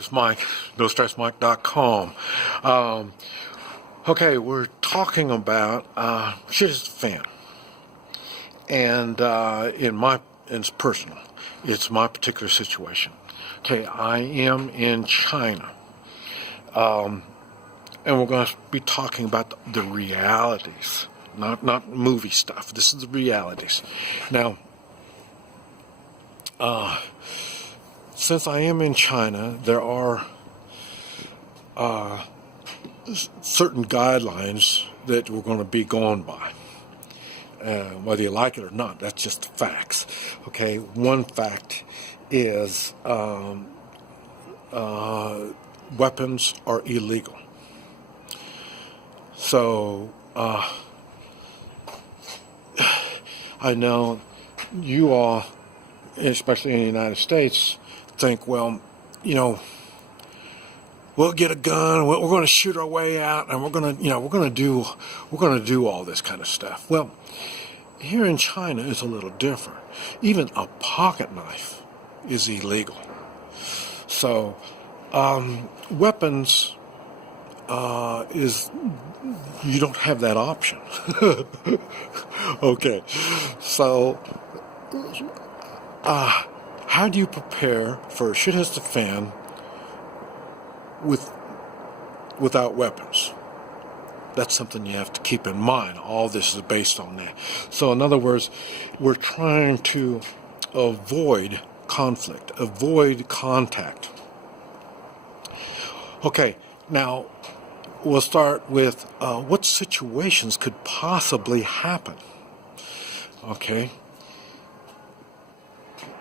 It's Mike, NoStressMike.com. Okay, we're talking about shit is a fan, and it's personal. It's my particular situation. Okay, I am in China, and we're going to be talking about the realities, not movie stuff. This is the realities. Now, since I am in China, there are certain guidelines that we're going to be going by. Whether you like it or not, that's just the facts. Okay, one fact is weapons are illegal. So I know you all, especially in the United States, think, well, we'll get a gun, we're going to shoot our way out, and we're going to do all this kind of stuff. Well, here in China, it's a little different. Even a pocket knife is illegal. So, weapons you don't have that option. Okay, so how do you prepare for a shit hits the fan without weapons? That's something you have to keep in mind. All this is based on that. So in other words, we're trying to avoid conflict, avoid contact. Okay, now we'll start with what situations could possibly happen. Okay.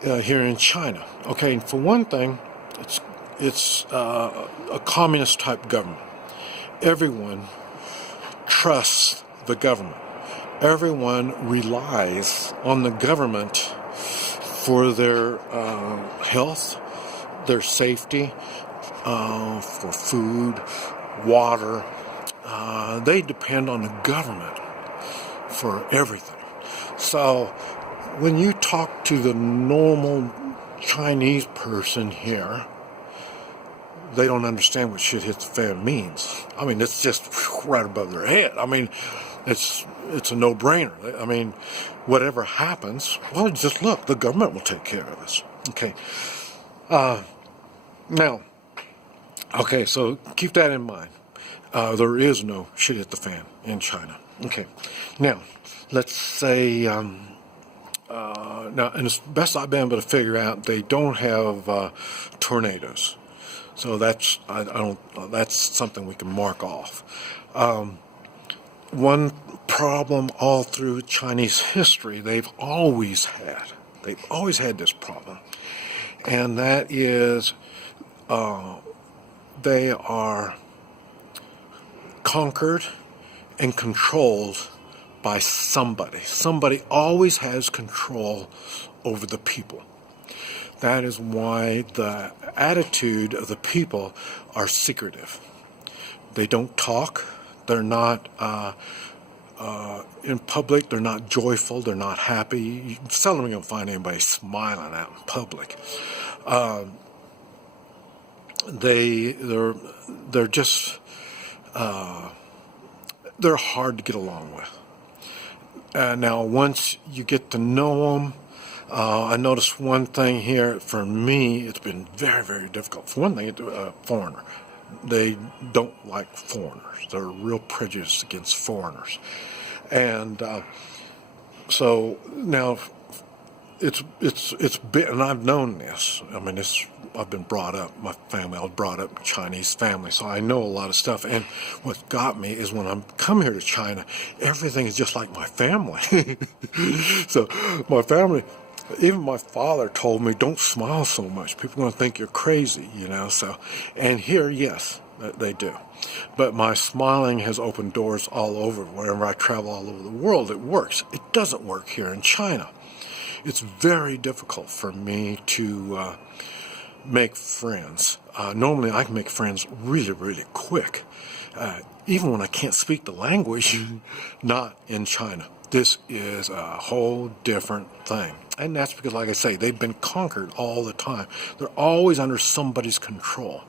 Here in China. Okay, for one thing, it's a communist type government. Everyone trusts the government. Everyone relies on the government for their health, their safety, for food, water. They depend on the government for everything. So when you talk to the normal Chinese person here, they don't understand what shit hits the fan means. I mean, it's just right above their head. I mean, it's a no-brainer. I mean, whatever happens, well, just look, the government will take care of us. Okay. Now, okay, so keep that in mind. There is no shit hit the fan in China. Okay. Now, let's say, now, and as best I've been able to figure out, they don't have tornadoes. So that's that's something we can mark off. One problem all through Chinese history they've always had this problem, and that is they are conquered and controlled by somebody. Somebody always has control over the people. That is why the attitude of the people are secretive. They don't talk. They're not in public. They're not joyful. They're not happy. You seldom going to find anybody smiling out in public. They're just they're hard to get along with. Now, once you get to know them, I noticed one thing here. For me, it's been very, very difficult. For one thing, a foreigner. They don't like foreigners. They're real prejudiced against foreigners. And so now it's been, and I've known this. I mean, I've been brought up, I was brought up in a Chinese family, so I know a lot of stuff. And what got me is when I come here to China, everything is just like my family. So my family, even my father told me, don't smile so much. People are going to think you're crazy, So, and here, yes, they do. But my smiling has opened doors all over. Whenever I travel all over the world, it works. It doesn't work here in China. It's very difficult for me to make friends. Normally I can make friends really, really quick. Even when I can't speak the language, not in China. This is a whole different thing. And that's because, like I say, they've been conquered all the time. They're always under somebody's control.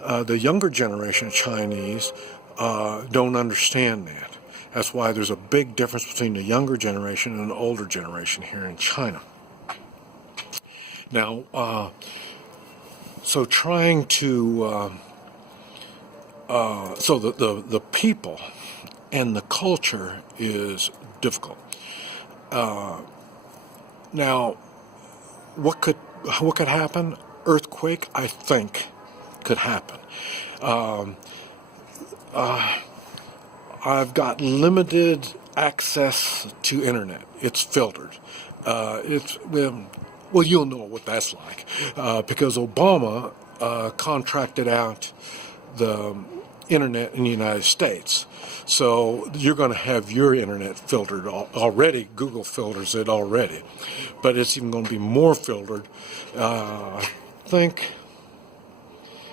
The younger generation of Chinese don't understand that. That's why there's a big difference between the younger generation and the older generation here in China. Now, so trying to, so the people and the culture is difficult. Now, what could happen? Earthquake, I think, could happen. I've got limited access to internet. It's filtered. Well, you'll know what that's like because Obama contracted out the internet in the United States. So you're going to have your internet filtered already. Google filters it already, but it's even going to be more filtered. I think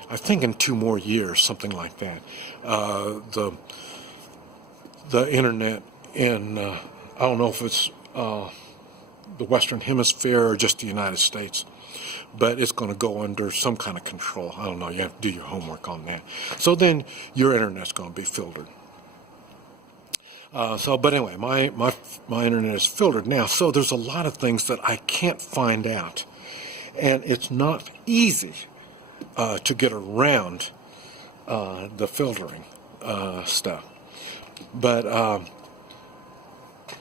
in 2 more years, something like that. The internet in I don't know if it's the Western Hemisphere or just the United States, but it's going to go under some kind of control. I don't know. You have to do your homework on that. So then your internet's going to be filtered. But anyway, my internet is filtered now. So there's a lot of things that I can't find out, and it's not easy to get around the filtering stuff. But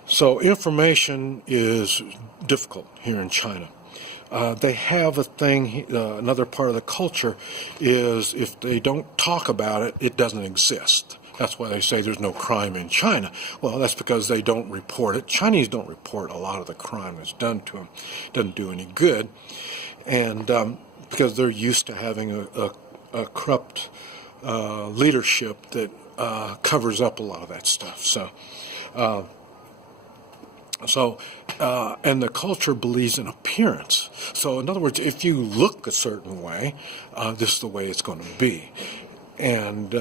so information is difficult here in China. They have a thing, another part of the culture is if they don't talk about it, it doesn't exist. That's why they say there's no crime in China. Well, that's because they don't report it. Chinese don't report a lot of the crime that's done to them. It doesn't do any good. And because they're used to having a corrupt leadership that covers up a lot of that stuff. And the culture believes in appearance. So in other words, if you look a certain way, this is the way it's going to be. And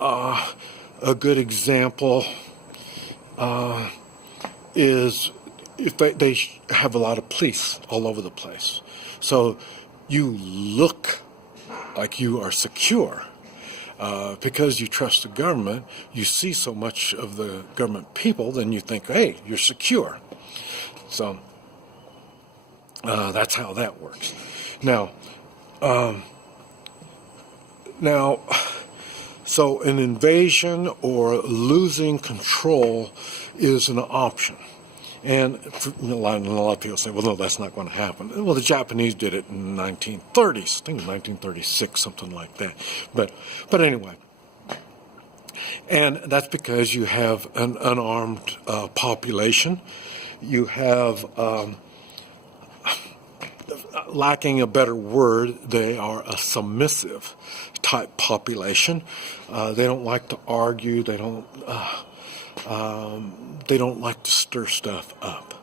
a good example is if they have a lot of police all over the place. So you look like you are secure. Because you trust the government, you see so much of the government people, then you think, hey, you're secure. So that's how that works. Now, so an invasion or losing control is an option. And a lot of people say, well, no, that's not going to happen. Well, the Japanese did it in the 1930s, I think 1936, something like that. But anyway, and that's because you have an unarmed population. You have, lacking a better word, they are a submissive type population. They don't like to argue. They don't like to stir stuff up.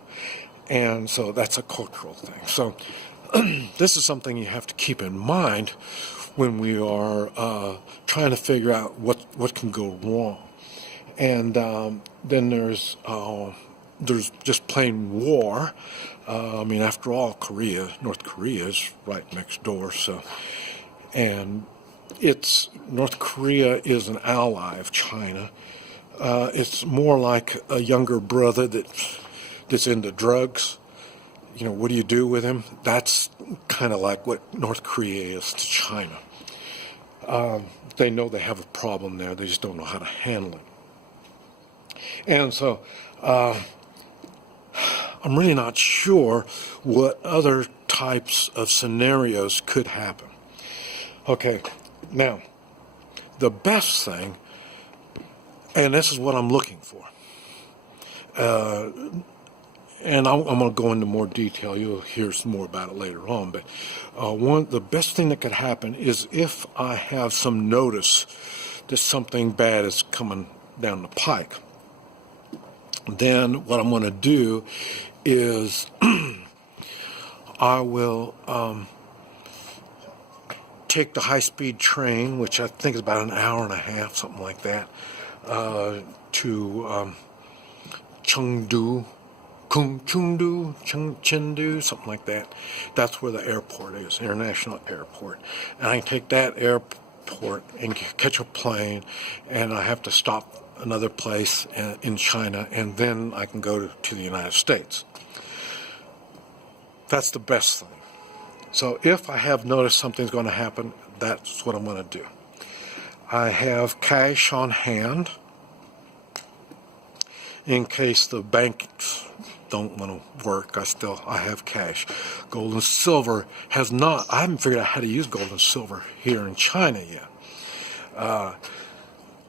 And so that's a cultural thing. So this is something you have to keep in mind when we are trying to figure out what can go wrong. And then there's just plain war. I mean, after all, North Korea is right next door. So, and North Korea is an ally of China. It's more like a younger brother that's into drugs. You know, what do you do with him? That's kind of like what North Korea is to China. They know they have a problem there. They just don't know how to handle it. And so I'm really not sure what other types of scenarios could happen. Okay, now, the best thing, and this is what I'm looking for, and I'm going to go into more detail. You'll hear some more about it later on. But the best thing that could happen is if I have some notice that something bad is coming down the pike. Then what I'm going to do is I will take the high-speed train, which I think is about an hour and a half, something like that, to Chengdu, Chengdu, something like that. That's where the airport is, international airport. And I can take that airport and catch a plane, and I have to stop another place in China, and then I can go to the United States. That's the best thing. So if I have noticed something's going to happen, that's what I'm going to do. I have cash on hand in case the banks don't want to work. I have cash. Gold and silver I haven't figured out how to use gold and silver here in China yet.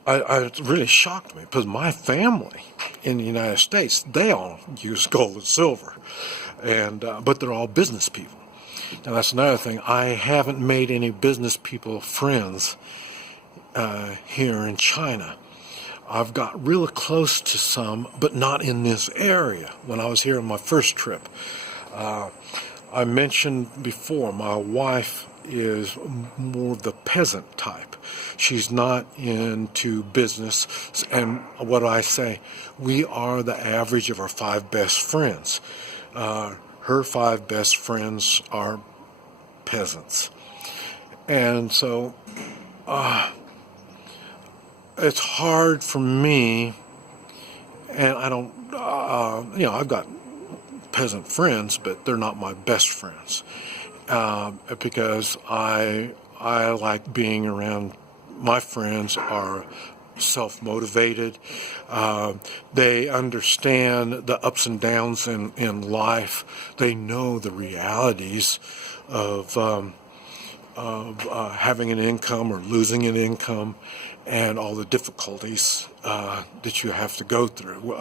It really shocked me because my family in the United States, they all use gold and silver, but they're all business people. Now that's another thing. I haven't made any business people friends here in China. I've got real close to some, but not in this area. When I was here on my first trip, I mentioned before, my wife is more the peasant type. She's not into business, and what I say, we are the average of our 5 best friends. Her 5 best friends are peasants, and so it's hard for me, and I don't, I've got peasant friends, but they're not my best friends, because I like being around. My friends are self-motivated. They understand the ups and downs in life. They know the realities of having an income or losing an income, and all the difficulties that you have to go through.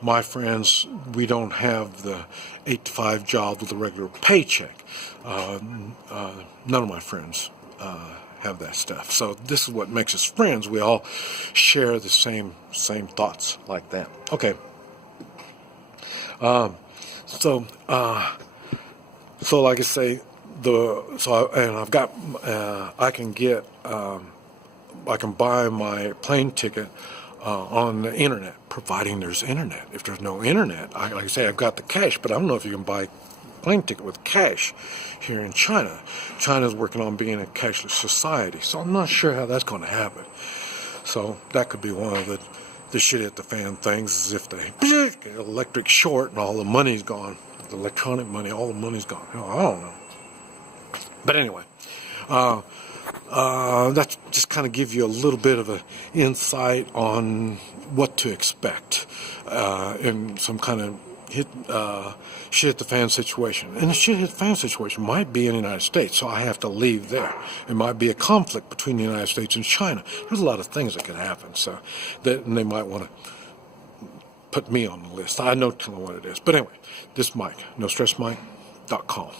My friends, we don't have the 8-to-5 job with a regular paycheck. None of my friends have that stuff. So this is what makes us friends. We all share the same thoughts like that. Okay. So like I say, I've got I can buy my plane ticket on the internet, providing there's internet. If there's no internet, like I say, I've got the cash, but I don't know if you can buy a plane ticket with cash here in China. China's working on being a cashless society, so I'm not sure how that's going to happen. So that could be one of the shit at the fan things, is if they get electric short and all the money's gone, the electronic money, all the money's gone. I don't know. But anyway, that just kind of gives you a little bit of an insight on what to expect in some kind of shit at the fan situation. And the shit at the fan situation might be in the United States, so I have to leave there. It might be a conflict between the United States and China. There's a lot of things that could happen, so and they might want to put me on the list. I know tell them what it is. But anyway, this Mike, NoStressMike.com.